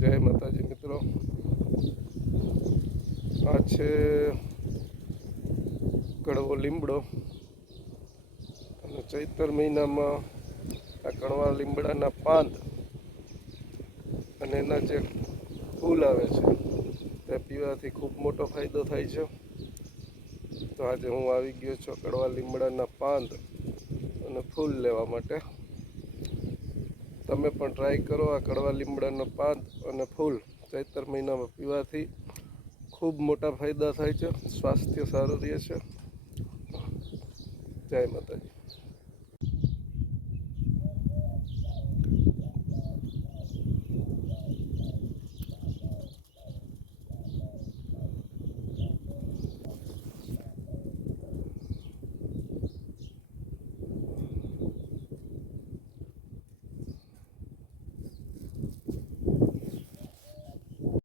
જય માતાજી મિત્રો, આ છે કડવો લીમડો અને ચૈતર મહિનામાં આ કડવા લીમડાના પાન અને એના જે ફૂલ આવે છે તે પીવાથી ખૂબ મોટો ફાયદો થાય છે. તો આજે હું આવી ગયો છું કડવા લીમડાના પાન અને ફૂલ લેવા માટે. તમે પણ ટ્રાય કરો. આ કડવા લીમડાના પાન અને ફૂલ ચૈતર મહિનામાં પીવાથી ખૂબ મોટા ફાયદા થાય છે, સ્વાસ્થ્ય સારું રહે છે. જય માતાજી.